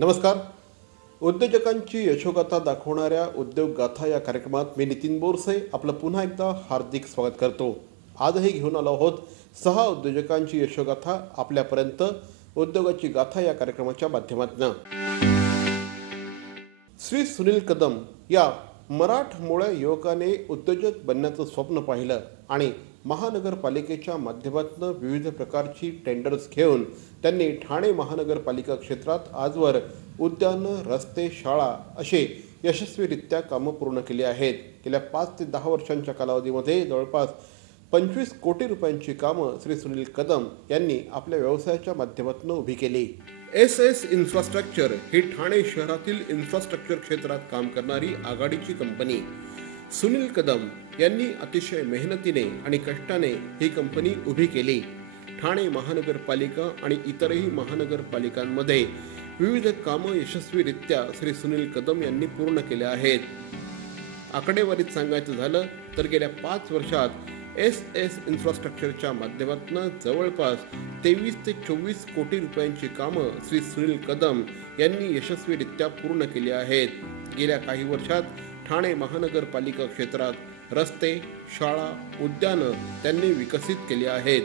नमस्कार. उद्योजकांची यशोगाथा दाखवणाऱ्या उद्योग गाथा या कार्यक्रमात मी नितीन बोरसे आपलं पुन्हा एकदा हार्दिक स्वागत करतो. आजही घेऊन आलो आहोत 6 उद्योजकांची यशोगाथा आपल्यापर्यंत उद्योगाची गाथा या कार्यक्रमाच्या माध्यमातून. श्री सुनील कदम या मराठमोळ्या युवकाने उद्योजक बनण्याचं स्वप्न पाहिलं आणि महानगरपालिकेच्या माध्यमातून विविध प्रकारची टेंडर्स घेऊन त्यांनी ठाणे महानगरपालिका क्षेत्रात आजवर उद्यानं, रस्ते, शाळा असे यशस्वीरित्या कामं पूर्ण केली आहेत. गेल्या 5 ते 10 वर्षांच्या कालावधीमध्ये जवळपास 25 कोटी रुपयांची कामं श्री सुनील कदम यांनी आपल्या व्यवसायाच्या माध्यमातून उभी केली. एस इन्फ्रास्ट्रक्चर ही ठाणे शहरातील इन्फ्रास्ट्रक्चर क्षेत्रात काम करणारी आघाडीची कंपनी. सुनील कदम यांनी अतिशय मेहनतीने आणि कष्टाने ही कंपनी उभी केली. ठाणे महानगरपालिका आणि इतरही महानगरपालिकांमध्ये विविध कामं यशस्वीरित्या श्री सुनील कदम यांनी पूर्ण केले आहेत. आकडेवारीत सांगायचं झालं तर गेल्या 5 वर्षात एस इन्फ्रास्ट्रक्चरच्या माध्यमातून जवळपास 23 ते 24 कोटी रुपयांची कामं श्री सुनील कदम यांनी यशस्वीरित्या पूर्ण केली आहेत. गेल्या काही वर्षात ठाणे महानगरपालिका क्षेत्रात रस्ते, शाळा, उद्यानं त्यांनी विकसित केली आहेत.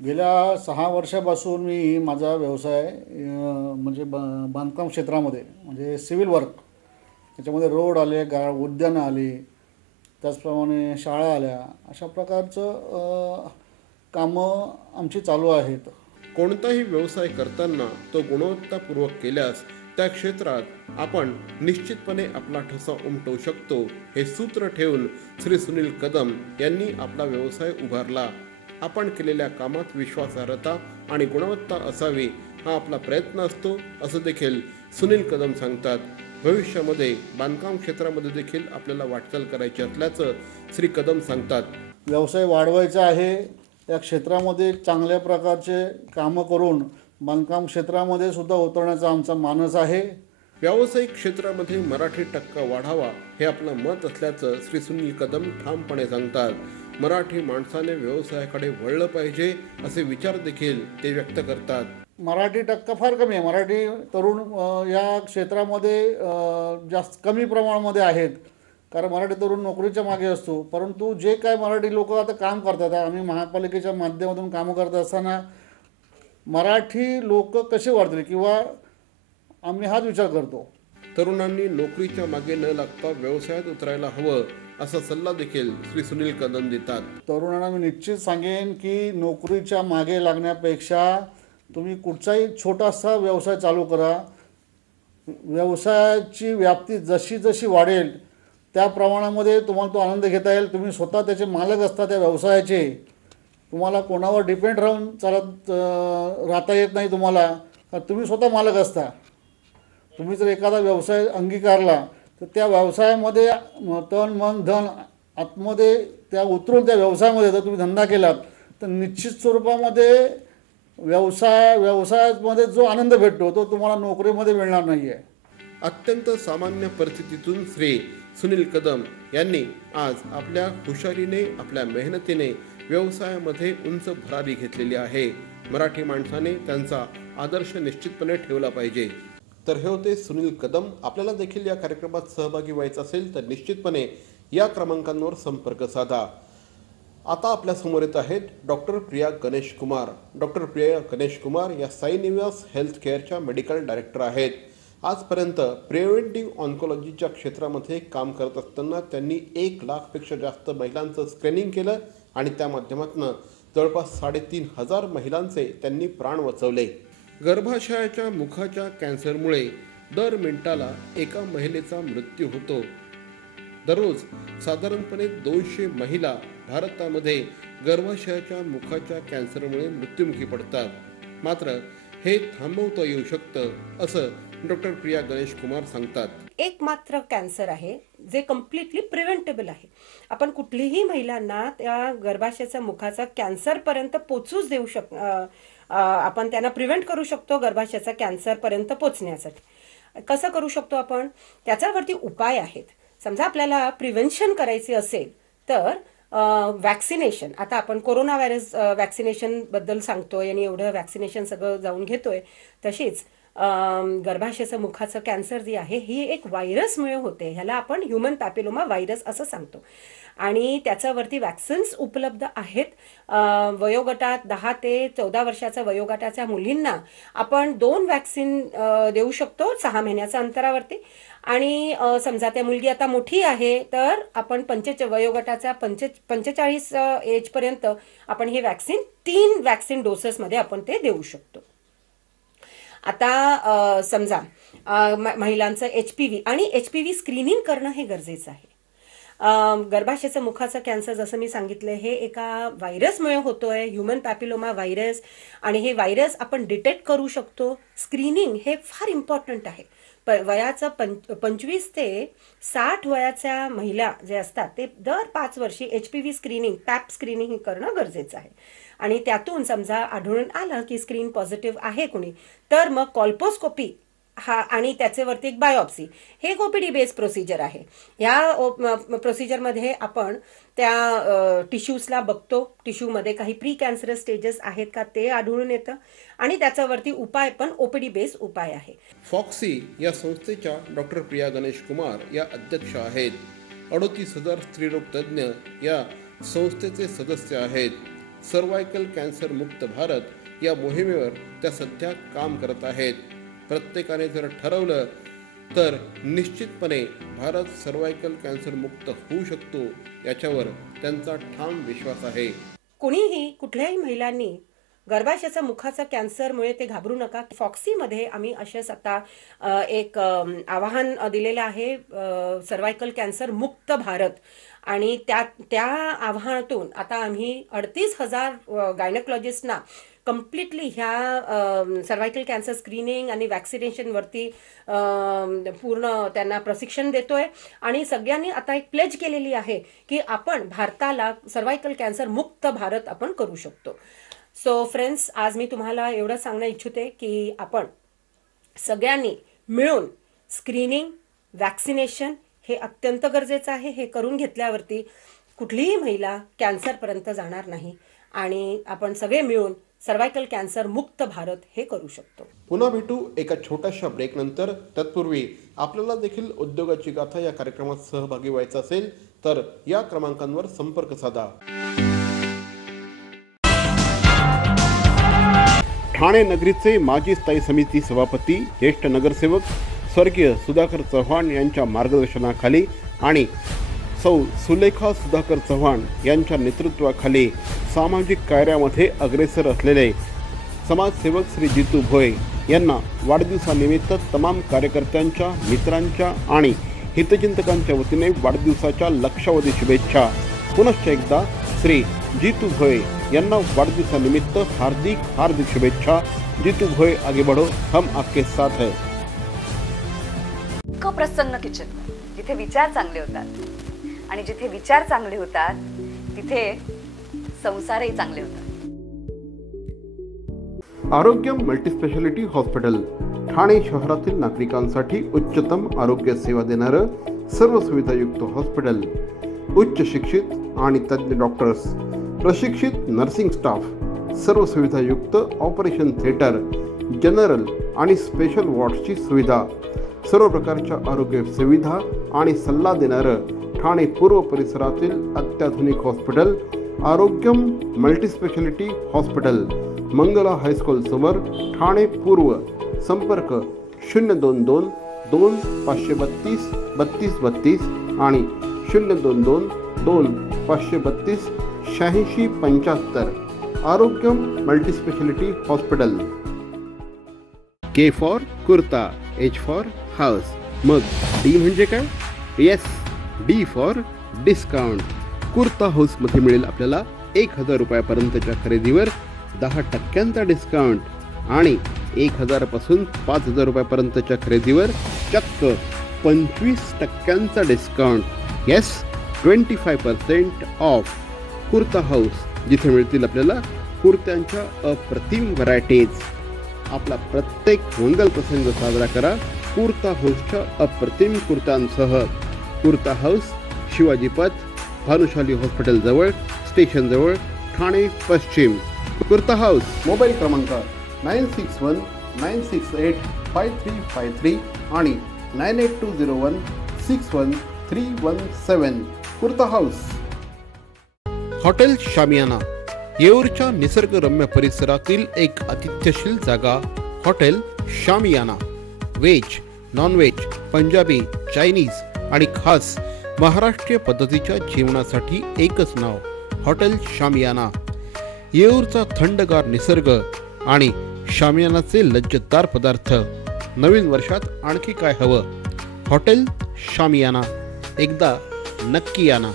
गेल्या 6 वर्षापासून मी माझा व्यवसाय म्हणजे बांधकाम क्षेत्रामध्ये म्हणजे सिव्हिल वर्क त्याच्यामध्ये रोड आले, उद्यानं आली, त्याचप्रमाणे शाळा आल्या, अशा प्रकारचं कामं आमची चालू आहेत. कोणताही व्यवसाय करताना तो गुणवत्तापूर्वक केल्यास त्या क्षेत्रात आपण निश्चितपणे आपला ठसा उमटवू शकतो हे सूत्र ठेवून श्री सुनील कदम यांनी आपला व्यवसाय उभारला. आपण केलेल्या कामात विश्वासार्हता आणि गुणवत्ता असावी हा आपला प्रयत्न असतो असं देखील सुनील कदम सांगतात. भविष्यामध्ये बांधकाम क्षेत्रामध्ये देखील आपल्याला वाटचाल करायची असल्याचं श्री कदम सांगतात. व्यवसाय वाढवायचा आहे, या क्षेत्रामध्ये चांगल्या प्रकारचे कामं करून बांधकाम क्षेत्रामध्ये सुद्धा उतरण्याचा आमचा मानस आहे. व्यावसायिक क्षेत्रामध्ये मराठी टक्का वाढावा हे आपलं मत असल्याचं श्री सुनील कदम ठामपणे सांगतात. मराठी माणसाने व्यवसायाकडे वळलं पाहिजे असे विचार देखील ते व्यक्त करतात. मराठी टक्का फार कमी आहे. मराठी तरुण या क्षेत्रामध्ये जास्त कमी प्रमाणामध्ये आहेत, कारण मराठी तरुण नोकरीच्या मागे असतो. परंतु जे काय मराठी लोक आता काम करतात, आम्ही महापालिकेच्या माध्यमातून कामं करत असताना मराठी लोक कसे वाढतील किंवा आम्ही हाच विचार करतो. तरुणांनी नोकरीच्या मागे न लागता व्यवसायात उतरायला हवं असा सल्ला देखील श्री सुनील कदम देतात. तरुणांना मी निश्चित सांगेन की नोकरीच्या मागे लागण्यापेक्षा तुम्ही कुठचाही छोटासा व्यवसाय चालू करा. व्यवसायाची व्याप्ती जशी जशी वाढेल त्या प्रमाणामध्ये तुम्हाला तो आनंद घेता येईल. तुम्ही स्वतः त्याचे मालक असता त्या व्यवसायाचे. तुम्हाला कोणावर डिपेंड राहून राहता येत नाही तुम्हाला, तुम्ही स्वतः मालक असता. तुम्ही जर एखादा व्यवसाय अंगीकारला तर त्या व्यवसायामध्ये तन मन धन आतमध्ये त्या उतरून त्या व्यवसायामध्ये जर तुम्ही धंदा केलात तर निश्चित स्वरूपामध्ये व्यवसायामध्ये जो आनंद भेटतो तो तुम्हाला नोकरीमध्ये मिळणार नाही आहे. अत्यंत सामान्य परिस्थितीतून श्री सुनील कदम यांनी आज आपल्या हुशारीने, आपल्या मेहनतीने व्यवसायामध्ये उंच भरारी घेतलेली आहे. मराठी माणसाने त्यांचा आदर्श निश्चितपणे ठेवला पाहिजे. तर हे होते सुनील कदम. आपल्याला देखील या कार्यक्रमात सहभागी व्हायचं असेल तर निश्चितपणे या क्रमांकांवर संपर्क साधा. आता आपल्या समोर येत आहेत डॉक्टर प्रिया गणेश कुमार. डॉक्टर प्रिया गणेश कुमार या साई निवास हेल्थ केअरच्या मेडिकल डायरेक्टर आहेत. आजपर्यंत प्रिव्हेंटिव्ह ऑन्कोलॉजीच्या क्षेत्रामध्ये काम करत असताना त्यांनी 1 लाखपेक्षा जास्त महिलांचं स्क्रीनिंग केलं आणि त्या माध्यमातून जवळपास 3,500 महिलांचे त्यांनी प्राण वाचवले. गर्भाशयाच्या मुखाच्या कॅन्सरमुळे दर मिनिटाला एका महिलेचा मृत्यू होतो. दररोज साधारणपणे 200 महिला भारतामध्ये गर्भाशयाच्या मुखाच्या कॅन्सरमुळे मृत्युमुखी पडतात. मात्र हे थांबवता येऊ शकतं असं डॉक्टर प्रिया गणेश कुमार सांगतात. एक मात्र कॅन्सर आहे जे कम्प्लिटली प्रिव्हेंटेबल आहे. आपण कुठलीही महिलांना त्या गर्भाशयाच्या मुखाचा कॅन्सरपर्यंत पोचूच देऊ आपण त्यांना प्रिव्हेंट करू शकतो गर्भाशयाचा कॅन्सरपर्यंत पोचण्यासाठी. कसं करू शकतो आपण? त्याच्यावरती उपाय आहेत. समजा आपल्याला प्रिव्हेन्शन करायचे असेल तर वॅक्सिनेशन, आता आपण कोरोना व्हायरस वॅक्सिनेशन बद्दल सांगतोय आणि एवढं वॅक्सिनेशन सगळं जाऊन घेतोय, तशीच गर्भाशयाचं मुखाचं कॅन्सर जे आहे ही एक व्हायरसमुळे होते. ह्याला आपण ह्युमन पॅपिलोमा व्हायरस असं सांगतो. आणि त्याच्यावरती वॅक्सिन्स उपलब्ध आहेत. वयोगटात 10 ते 14 वर्षाच्या वयोगटाच्या मुलींना आपण 2 वॅक्सिन देऊ शकतो 6 महिन्याच्या अंतरावरती. आणि समजा त्या मुलगी आता मोठी आहे तर आपण वयोगटाच्या 45 एजपर्यंत आपण हे वॅक्सिन 3 वॅक्सिन डोसेसमध्ये आपण ते देऊ शकतो. आता समजा महिलांचं HPV आणि HPV स्क्रीनिंग करणं हे गरजेचं आहे. गर्भाशयाचं मुखाचं कॅन्सर जसं मी सांगितलं हे एका व्हायरसमुळे होतोय, ह्युमन पॅपिलोमा व्हायरस. आणि हे व्हायरस आपण डिटेक्ट करू शकतो. स्क्रीनिंग हे फार इम्पॉर्टंट आहे. वयाचं 25 ते 60 वयाच्या महिला जे असतात ते दर 5 वर्षी HPV स्क्रीनिंग पॅप स्क्रीनिंग करणं गरजेचं आहे. आणि त्यातून समजा आढळून आलं की स्क्रीन पॉझिटिव्ह आहे कोणी तर मग कॉल्पोस्कोपी आणि त्याच्यावरती एक बायोप्सी हे एक OPD बेस्ड प्रोसिजर आहे. या प्रोसिजरमध्ये आपण त्या टिश्यूजला बघतो. टिश्यूमध्ये काही प्री कॅन्सरस स्टेजेस आहेत का ते आढळून येतं आणि त्याच्यावरती उपाय पण OPD बेस्ड उपाय आहे. फॉक्सी या संस्थेच्या डॉक्टर प्रिया गणेश कुमार या अध्यक्ष आहेत. 38,000 स्त्रीरोग तज्ज्ञ या संस्थेचे सदस्य आहेत. सर्वायकल कॅन्सर मुक्त भारत या मोहिमेवर त्या सध्या काम करत आहेत. प्रत्येकाने जर ठरवलं तर निश्चितपणे भारत सर्वायकल कॅन्सर मुक्त होऊ शकतो याच्यावर त्यांचा ठाम विश्वास आहे. कुठल्याही महिलांनी गर्भाशयाचा मुखाचा कॅन्सरमुळे ते घाबरू नका. फॉक्सीमध्ये आम्ही असेच आता एक आवाहन दिलेलं आहे सर्वायकल कॅन्सर मुक्त भारत. आणि त्या आव्हानातून आता आम्ही 38,000 गायनोकॉलॉजिस्टना कम्प्लिटली ह्या सर्वायकल कॅन्सर स्क्रीनिंग आणि वॅक्सिनेशनवरती पूर्ण त्यांना प्रशिक्षण देतोय. आणि सगळ्यांनी आता एक प्लेज केलेली आहे की आपण भारताला सर्वायकल कॅन्सर मुक्त भारत आपण करू शकतो. सो फ्रेंड्स, आज मी तुम्हाला एवढं सांगणं इच्छिते की आपण सगळ्यांनी मिळून स्क्रीनिंग वॅक्सिनेशन हे अत्यंत गरजेचं आहे. हे करून घेतल्यावरती कुठलीही महिला कॅन्सरपर्यंत जाणार नाही आणि आपण सगळे मिळून सर्वायकल कॅन्सर मुक्त भारत हे करू शकतो. पुन्हा भेटू एका छोट्याशा ब्रेक नंतर. तत्पूर्वी आपल्याला देखील उद्योगाची गाथा या कार्यक्रमात सहभागी व्हायचं असेल तर या क्रमांकांवर संपर्क साधा. ठाणे नगरीचे माजी स्थायी समिती सभापती ज्येष्ठ नगरसेवक स्वर्गीय सुधाकर चव्हाण यांच्या मार्गदर्शनाखाली आणि सौ सुलेखा सुधाकर चव्हाण यांच्या नेतृत्वाखाली सामाजिक कार्यामध्ये अग्रेसर असलेले समाजसेवक श्री जितू भोये यांना वाढदिवसानिमित्त तमाम कार्यकर्त्यांच्या, मित्रांच्या आणि हितचिंतकांच्या वतीने वाढदिवसाच्या लक्षावधी शुभेच्छा. पुनश्च एकदा श्री जितू भोये यांना वाढदिवसानिमित्त हार्दिक हार्दिक शुभेच्छा. जितू भोये आगे बढ़ो, हम आपके साथ हैं. प्रसन्न किचन, जिथे विचार चांगले होतात आणि जिथे विचार चांगले होतात तिथे संसारही चांगले होतात. आरोग्यम मल्टीस्पेशालिटी हॉस्पिटल ठाणे शहरातील नागरिकांसाठी उच्चतम आरोग्य सेवा देणारं सर्व सुविधायुक्त हॉस्पिटल. उच्च शिक्षित आणि तज्ज्ञ डॉक्टर्स, प्रशिक्षित नर्सिंग स्टाफ, सर्व सुविधायुक्त ऑपरेशन थिएटर, जनरल आणि स्पेशल वॉर्डची सुविधा, सर्व प्रकारच्या आरोग्य सुविधा आणि सल्ला देणारं ठाणे पूर्व परिसरातील अत्याधुनिक हॉस्पिटल आरोग्यम मल्टीस्पेशालिटी हॉस्पिटल, मंगला हायस्कूल समोर, ठाणे पूर्व. संपर्क 022 2 532 32 32 आणि 022 2 532 86 75. आरोग्यम multispeciality hospital. K for kurta, H for house. मग डी म्हणजे काय? Yes, D for discount. Kurta हाऊसमध्ये मिळेल आपल्याला 1,000 रुपयापर्यंतच्या खरेदीवर 10% डिस्काउंट आणि 1,000 पासून 5,000 रुपयापर्यंतच्या खरेदीवर चक्क 25% discount. Yes, 25% of. Kurta house, जिथे मिळतील आपल्याला कुर्त्यांच्या अप्रतिम व्हरायटीज. आपला प्रत्येक मंगल प्रसंग साजरा करा कुर्ता हाऊसच्या अप्रतिम कुर्त्यांसह. कुर्ता हाऊस, शिवाजी पथ, भानुशाली हॉस्पिटल जवळ, स्टेशन जवळ, ठाणे पश्चिम. कुर्ता हाऊस. मोबाईल क्रमांक 9611 982353 आणि 9820161317. कुर्ता हाऊस. हॉटेल शामियाना येऊरच्या निसर्गरम्य परिसरातील एक अतिथ्यशील जागा. Hotel Shamiana veg, non veg, Punjabi, Chinese आणि खास महाराष्ट्रीय पद्धतीच्या जेवणासाठी एकच नाव हॉटेल शामियाना. येऊरचा थंडगार निसर्ग आणि शामियानाचे लज्जतदार पदार्थ. नवीन वर्षात आणखी काय हवं? हॉटेल शामियाना, एकदा नक्की याना.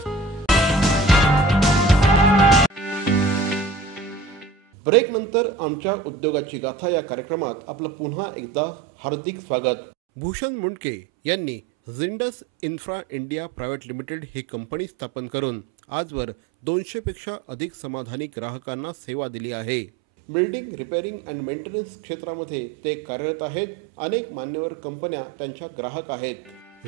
ब्रेक नंतर आमच्या उद्योगाची गाथा या कार्यक्रमात आपलं पुन्हा एकदा हार्दिक स्वागत. भूषण मुंडके यांनी झिंडस इन्फ्रा इंडिया प्रायव्हेट लिमिटेड ही कंपनी स्थापन करून आजवर 200 पेक्षा अधिक समाधानी ग्राहकांना सेवा दिली आहे. बिल्डिंग रिपेअरिंग अँड मेंटेनन्स क्षेत्रामध्ये ते कार्यरत आहेत. अनेक मान्यवर कंपन्या त्यांच्या ग्राहक आहेत.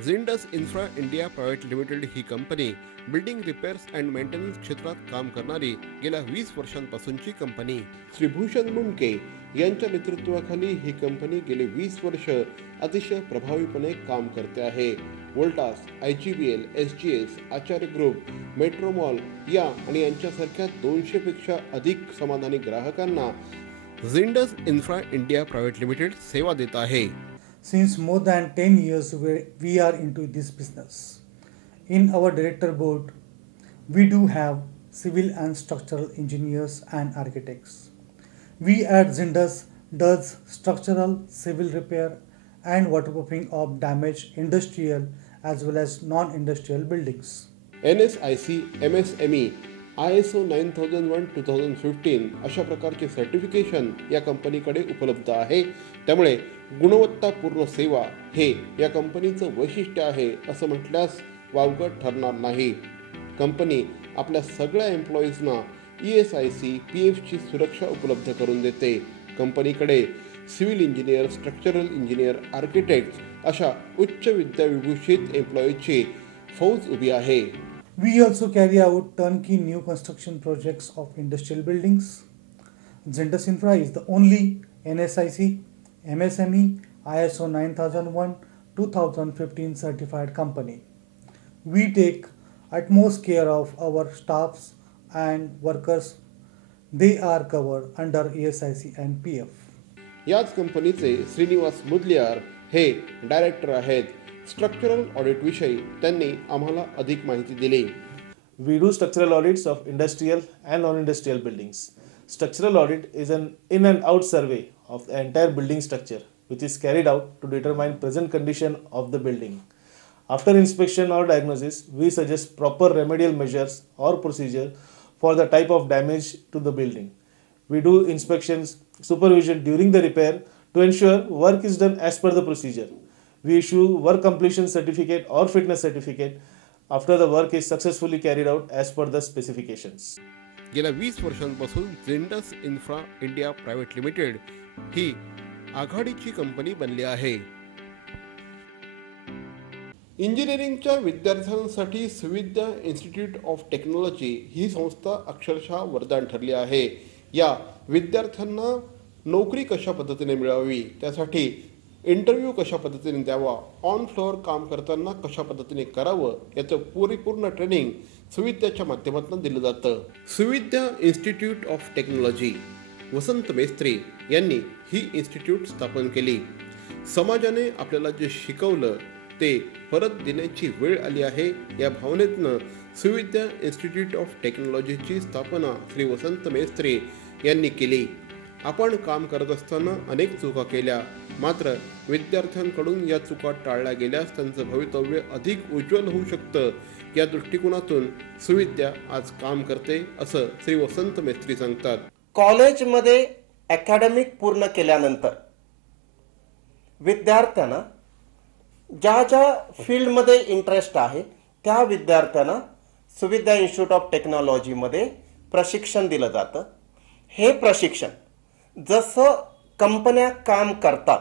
Zindus infra India private limited ही कंपनी बिल्डिंग रिपेअर्स अँड मेंटेनन्स क्षेत्रात काम करणारी गेल्या 20 वर्षांपासूनची कंपनी. श्री भूषण मुंडके यांच्या नेतृत्वाखाली ही कंपनी गेली 20 वर्ष अतिशय प्रभावीपणे काम करते आहे. वोल्टास, IGBL, SGS, आचार्य ग्रुप, मेट्रोमॉल या आणि यांच्यासारख्या 200 पेक्षा अधिक समाधानी ग्राहकांना झिंडस इन्फ्रा इंडिया प्रायव्हेट लिमिटेड सेवा देत आहे. Since more than 10 years we are into this business. In our director board, we do have civil and structural engineers and architects. We at Zindus does structural, civil repair and waterproofing of damaged industrial as well as non-industrial buildings. NSIC, MSME, ISO 9001:2015 अशा प्रकारचे certification या कंपनीकडे उपलब्ध आहे. त्यामुळे गुणवत्तापूर्ण सेवा हे या कंपनीचं वैशिष्ट्य आहे असं म्हटल्यास वावगं ठरणार नाही. कंपनी आपल्या सगळ्या एम्प्लॉईजना ESIC, PFची सुरक्षा उपलब्ध करून देते. कंपनीकडे civil engineer, structural engineer, architect अशा उच्च विद्याविभूषित एम्प्लॉईची फौज उभी आहे. We also carry out turnkey new construction projects of industrial buildings. Zindus Infra is the only NSIC, MSME, ISO 9001:2015 certified company. We take utmost care of our staffs and workers. They are covered under ESIC and PF. याच कंपनीचे श्रीनिवास मुदलियार हे director आहेत. Structural audit विषयी त्यांनी आम्हाला अधिक माहिती दिली. We do structural audits of industrial and non-industrial buildings. Structural audit is an in and out survey of the entire building structure, which is carried out to determine present condition of the building. After inspection or diagnosis, we suggest proper remedial measures or procedure for the type of damage to the building. We do inspections, supervision during the repair to ensure work is done as per the procedure. We issue work completion certificate or fitness certificate after the work is successfully carried out as per the specifications. गेल्या 20 वर्षांपासून झिंडस infra India private limited ही आघाडीची company बनली आहे. इंजिनिअरिंगच्या विद्यार्थ्यांसाठी सुविद्या institute of technology ही संस्था अक्षरशः वरदान ठरली आहे. या विद्यार्थ्यांना नोकरी कशा पद्धतीने मिळावी, त्यासाठी इंटरव्ह्यू कशा पद्धतीने द्यावा, ऑन फ्लोअर काम करताना कशा पद्धतीने करावं याचं परिपूर्ण ट्रेनिंग सुविद्याच्या माध्यमातून दिलं जातं. सुविद्या इन्स्टिट्यूट ऑफ टेक्नॉलॉजी वसंत मेस्त्री यांनी ही इन्स्टिट्यूट स्थापन केली. समाजाने आपल्याला जे शिकवलं ते परत देण्याची वेळ आली आहे या भावनेतनं सुविद्या इन्स्टिट्यूट ऑफ टेक्नॉलॉजीची स्थापना श्री वसंत मेस्त्री यांनी केली. आपण काम करत असताना अनेक चुका केल्या, मात्र विद्यार्थ्यांकडून या चुका टाळल्या गेल्यास त्यांचं भवितव्य अधिक उज्ज्वल होऊ शकतं. या दृष्टिकोनातून सुविद्या आज काम करते असं श्री वसंत मेस्त्री सांगतात. कॉलेजमध्ये अकॅडमिक पूर्ण केल्यानंतर विद्यार्थ्यांना ज्या ज्या फील्डमध्ये इंटरेस्ट आहे त्या विद्यार्थ्यांना सुविद्या इन्स्टिट्यूट ऑफ टेक्नॉलॉजीमध्ये प्रशिक्षण दिलं जातं. हे प्रशिक्षण जसं कंपन्या काम करतात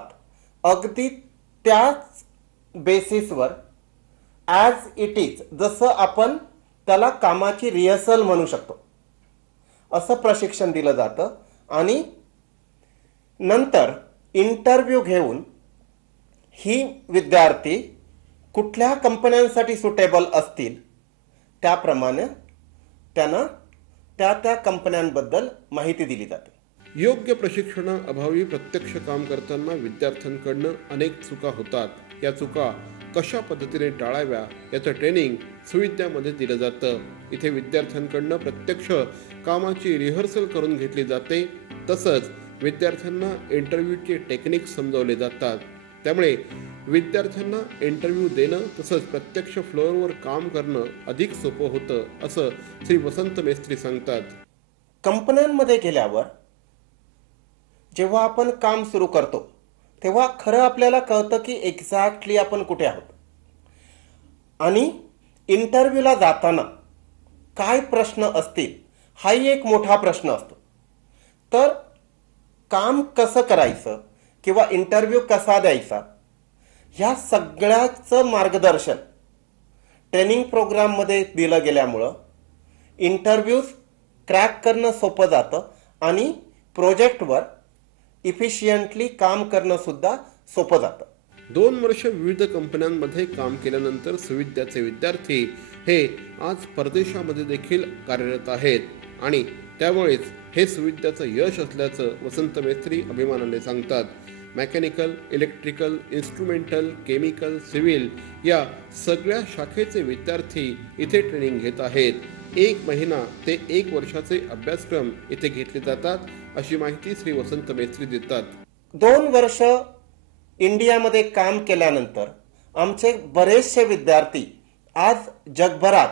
अगदी त्याच बेसिसवर ॲज इट इज, जसं आपण त्याला कामाची रिहर्सल म्हणू शकतो असं प्रशिक्षण दिलं जातं. आणि नंतर इंटरव्ह्यू घेऊन ही विद्यार्थी कुठल्या कंपन्यांसाठी सुटेबल असतील त्याप्रमाणे त्यांना त्या कंपन्यांबद्दल माहिती दिली जाते. योग्य प्रशिक्षणाअभावी प्रत्यक्ष काम करताना विद्यार्थ्यांकडनं अनेक चुका होतात. या चुका कशा पद्धतीने टाळाव्या याचं ट्रेनिंग सुविद्यामध्ये दिलं जातं. इथे विद्यार्थ्यांकडनं प्रत्यक्ष कामाची रिहर्सल करून घेतली जाते. तसंच विद्यार्थ्यांना इंटरव्ह्यूचे टेक्निक समजावले जातात. त्यामुळे विद्यार्थ्यांना इंटरव्ह्यू देणं तसंच प्रत्यक्ष फ्लोअरवर काम करणं अधिक सोपं होतं असं श्री वसंत मेस्त्री सांगतात. कंपन्यांमध्ये गेल्यावर जेव्हा आपण काम सुरू करतो तेव्हा खरं आपल्याला कळतं की एक्झॅक्टली आपण कुठे आहोत आणि इंटरव्ह्यूला जाताना काय प्रश्न असतील हाही एक मोठा प्रश्न असतो. तर काम कसं करायचं किंवा इंटरव्ह्यू कसा द्यायचा ह्या सगळ्याचं मार्गदर्शन ट्रेनिंग प्रोग्राममध्ये दिलं गेल्यामुळं इंटरव्ह्यूज क्रॅक करणं सोपं जातं आणि प्रोजेक्टवर इफिशियंटली काम करणं सुद्धा सोपं जातं. 2 वर्ष विविध कंपन्यांमध्ये काम केल्यानंतर सुविद्याचे विद्यार्थी हे आज परदेशामध्ये देखील कार्यरत आहेत आणि त्यामुळेच हे सुविद्याचं यश असल्याचं वसंत मेस्त्री अभिमानाने सांगतात. Mechanical, electrical, instrumental, chemical, civil या सगळ्या शाखेचे विद्यार्थी इथे ट्रेनिंग घेत आहेत. 1 महिना ते 1 वर्षाचे अभ्यासक्रम इथे घेतले जातात अशी माहिती श्री वसंत मेस्त्री देतात. 2 वर्ष इंडियामध्ये काम केल्यानंतर आमचे बरेचसे विद्यार्थी आज जगभरात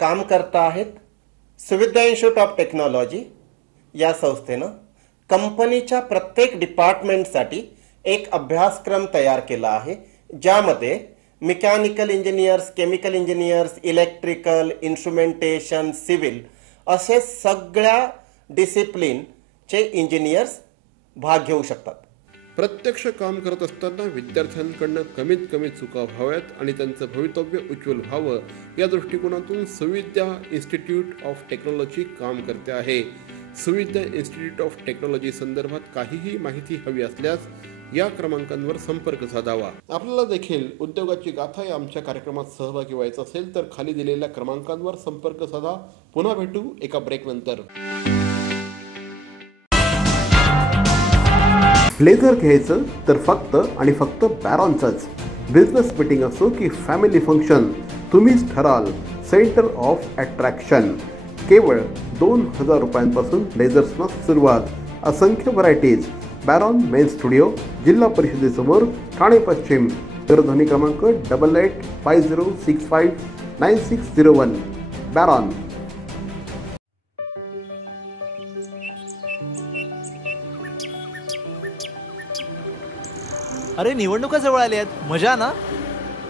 काम करत आहेत. सुविद्या इन्स्टिट्यूट ऑफ टेक्नॉलॉजी या संस्थेनं कंपनीच्या प्रत्येक डिपार्टमेंटसाठी एक अभ्यासक्रम तयार केला आहे ज्यामध्ये mechanical engineers, chemical engineers, electrical, instrumentation, civil असे सगळ्या डिसिप्लिनचे इंजिनियर्स भाग घेऊ शकतात. प्रत्यक्ष काम करत असताना विद्यार्थ्यांकडनं कमीत कमी चुका व्हाव्यात आणि त्यांचं भवितव्य उज्ज्वल व्हावं या दृष्टिकोनातून सुविद्या इन्स्टिट्यूट ऑफ टेक्नॉलॉजी काम करते आहे. सुविद्या इन्स्टिट्यूट ऑफ टेक्नॉलॉजी संदर्भात काहीही माहिती हवी असल्यास या क्रमांकांवर संपर्क साधावा. आपल्याला देखील उद्योगाची गाथा या आमच्या कार्यक्रमात सहभागी व्हायचं असेल तर खाली दिलेल्या क्रमांकांवर संपर्क साधा. पुन्हा भेटू एका ब्रेक नंतर. ब्लेझर घ्यायचं तर फक्त आणि फक्त बॅरॉनचंच. बिझनेस मीटिंग असो की फॅमिली फंक्शन तुम्हीच ठराल सेंटर ऑफ अट्रॅक्शन. केवळ 2000 रुपयांपासून ब्लेझर्सना सुरुवात. असंख्य व्हरायटीज. बॅरॉन मेन स्टुडिओ, जिल्हा परिषदेसमोर, ठाणे पश्चिम. दूरध्वनी क्रमांक 8850659601. बॅरॉन. अरे निवडणुका जवळ आल्या आहेत, मजा ना.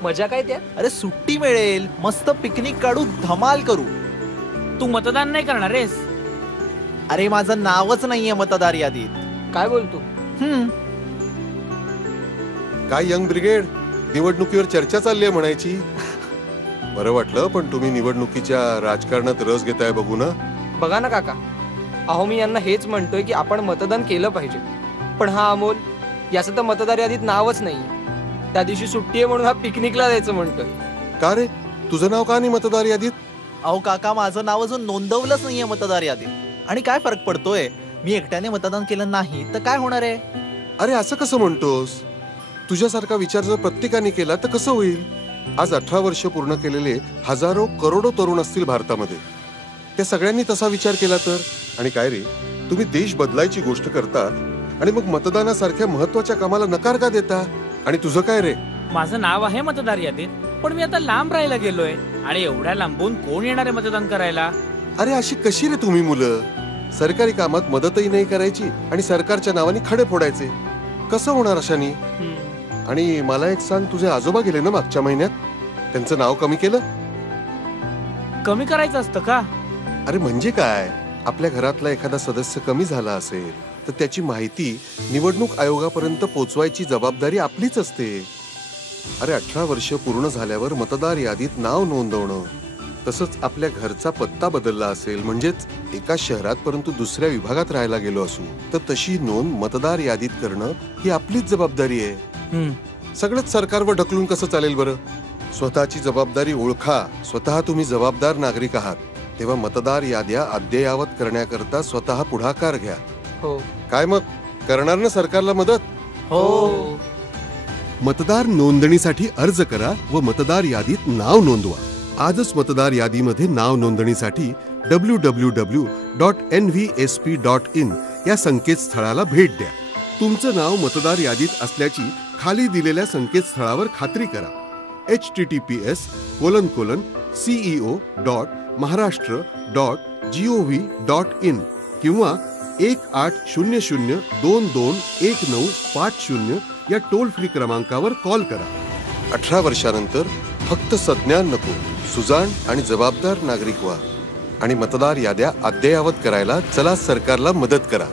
मजा काय त्यात? अरे सुट्टी मिळेल, मस्त पिकनिक काढू, धमाल करू. तू मतदान नाही करणार आहेस? अरे माझं नावच नाहीये मतदार यादीत. काय बोलतो? काय यंग ब्रिगेड, निवडणुकीवर चर्चा चालली आहे म्हणायची. बरं वाटलं, पण तुम्ही निवडणुकीच्या राजकारणात रस घेताय बघू ना. बघा ना काका, अहो मी यांना हेच म्हणतोय की आपण मतदान केलं पाहिजे, पण हा अमोल याचं तर मतदार यादीत नावच नाही. त्या दिवशी सुट्टी आहे म्हणून हा पिकनिकला जायचं म्हणतोय. का रे, तुझं नाव का नाही मतदार यादीत? अहो काका, माझं नाव अजून नोंदवलंच नाहीये मतदार यादीत. आणि काय फरक पडतोय, मी एकट्याने मतदान केलं नाही तर काय होणार आहे? अरे असं कसं म्हणतोस? तुझ्यासारखा विचार जर प्रत्येकाने केला तर कसं होईल? आज 18 वर्ष पूर्ण केलेले हजारो करोडो तरुण असतील भारतामध्ये. त्या सगळ्यांनी तसा विचार केला तर. आणि काय रे, तुम्ही देश बदलायची गोष्ट करता आणि मग मतदानासारख्या महत्वाच्या कामाला नकार का देता? आणि तुझं काय रे? माझं नाव आहे मतदार यादीत, पण मी आता लांब राहायला गेलोय आणि एवढ्या लांबून कोण येणार आहे मतदान करायला? अरे अशी कशी रे तुम्ही मुलं? सरकारी कामात मदतही नाही करायची आणि सरकारच्या नावाने खडे फोडायचे. कसं होणार अशानी? आणि मला एक सांग, तुझे आजोबा गेले ना मागच्या महिन्यात, त्यांचं नाव कमी केलं? कमी करायचं असतं का? अरे म्हणजे काय, आपल्या घरातला एखादा सदस्य कमी झाला असेल तर त्याची माहिती निवडणूक आयोगापर्यंत पोहोचवायची जबाबदारी आपलीच असते. अरे 18 वर्ष पूर्ण झाल्यावर मतदार यादीत नाव नोंदवणं तसंच आपल्या घरचा पत्ता बदलला असेल, म्हणजेच एका शहरात परंतु दुसऱ्या विभागात राहायला गेलो असू, तर तशी नोंद मतदार यादीत करणं ही आपलीच जबाबदारी आहे. सगळंच सरकारवर ढकलून कसं चालेल बरं? स्वतःची जबाबदारी ओळखा. स्वतः तुम्ही जबाबदार नागरिक आहात, तेव्हा मतदार याद्या अद्ययावत करण्याकरता स्वतः पुढाकार घ्या. हो. काय मग, करणार ना सरकारला मदत? हो. मतदार नोंदणीसाठी अर्ज करा व मतदार यादीत नाव नोंदवा. आजच मतदार यादीमध्ये नाव नोंदणीसाठी www.nvsp.in या संकेतस्थळाला भेट द्या. तुमचं नाव मतदार यादीत असल्याची खाली दिलेल्या संकेतस्थळावर खात्री करा. https://ceo.maharashtra.gov.in किंवा 1800-221950 या टोल फ्री क्रमांकावर कॉल करा. 18 वर्षानंतर फक्त संज्ञान नको, सुजाण आणि जबाबदार नागरिक व्हा आणि मतदार याद्या अद्ययावत करायला चला सरकारला मदत करा.